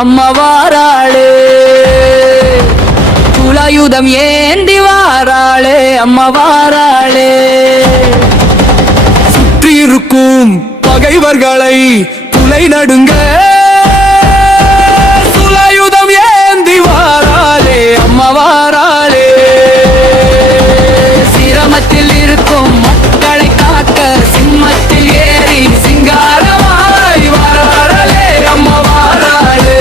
அம்மா வாராளே, குலாயுதம் ஏந்தி வாராளே, அம்மா வாராளே. சுற்றி இருக்கும் பகைவர்களை துளை நடுங்க சுலாயுதம் ஏந்தி வாராளே, அம்மா வாராளே. சிரமத்தில் இருக்கும் மக்களை காக்க சிம்மத்தில் ஏறி சிங்காரமாய் வாராளே, அம்மா வாராளே.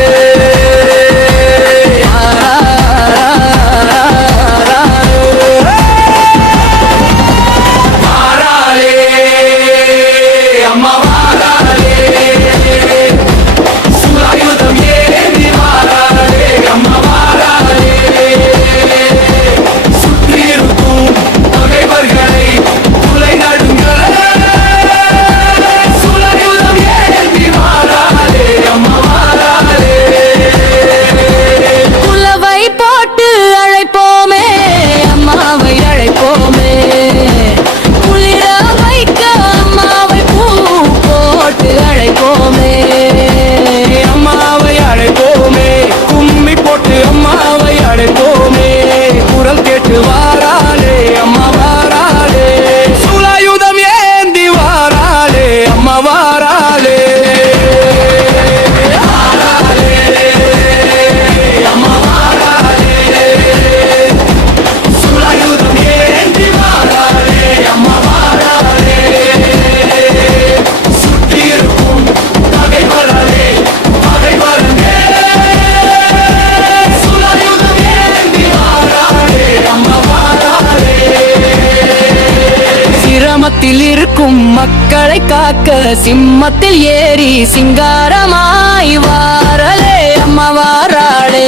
சிரமத்தில் இருக்கும் மக்களை காக்க சிம்மத்தில் ஏறி சிங்காரமாய் வாராளே, அம்மா வாராளே.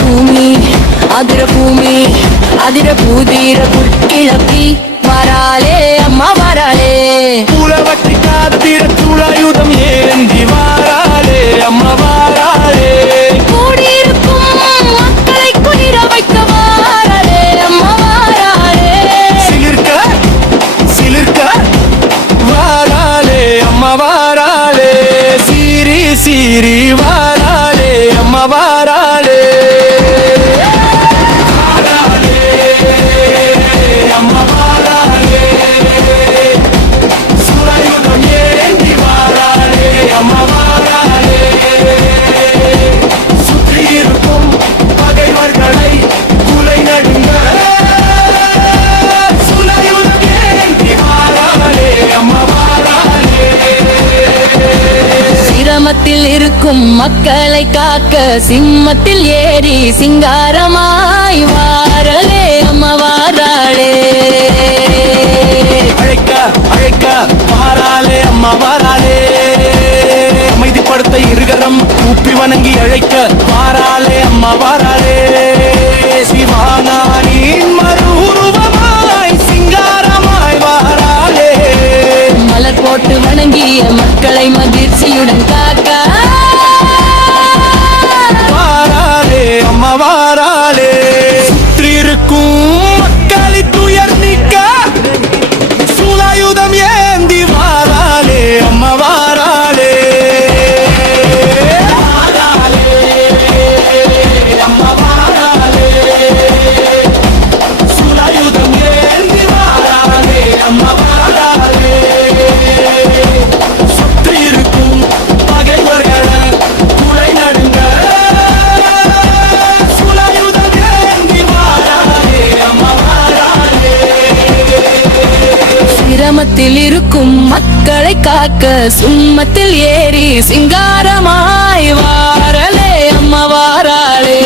பூமி அதிர பூமி அதிர பூதிர குட்கிழப்பி வாராளே, அம்மா வாராளே. புலவற்றி காத்திர துளாயுதம் ஏந்தி வாராளே, அம்மா வாராளே. கூடியிருக்கும் மக்களை குளிர வைக்க வாராளே, அம்மா வாராளே. சிலிர்க்க வாராளே, அம்மா வாராளே. சீரி சீரி வாராளே, அம்மா வாராளே. அம்மா வாராளே. சுலாயுதம் ஏந்தி வாராளே, அம்மா வாராளே. சுற்றி இருக்கும் பகைவர்களை குலை நடுங்க சுலாயுதம் ஏந்தி வாராளே, அம்மா வாராளே. சிரமத்தில் இருக்கும் மக்களை காக்க சிம்மத்தில் ஏறி சிங்காரமாய் வாராளே, அம்மா வாராளே. அழைக்க அழைக்க வாராளே, அம்மா வாராளே. அமைதிப்படுத்த இருகரம் கூப்பி வணங்கி அழைக்க வாராளே, அம்மா வாராளே. சிவானாரின் மறு உருவமாய் சிங்காரமாய் வாராளே. மலர் போட்டு வணங்கிய மக்களை மகிழ்ச்சியுடன் காக்க வாராளே, அம்மா வாராளே. சுற்றி இருக்கும் மக்களை துயர் நீக்க சுலாயுதம் ஏந்தி வாராளே, அம்மா வாராளே. அம்மா வாராளே. சுலாயுதம் ஏந்தி வாராளே, அம்மா வாராளே. சுற்றி இருக்கும் பகைவர்களை குலை நடுங்க சுலாயுதம் ஏந்தி வாராளே, அம்மா வாராளே. சிரமத்தில் இருக்கும் மக்களை காக்க சும்மத்தில் ஏறி சிங்காரமாய் வாராளே, அம்மா வாராளே.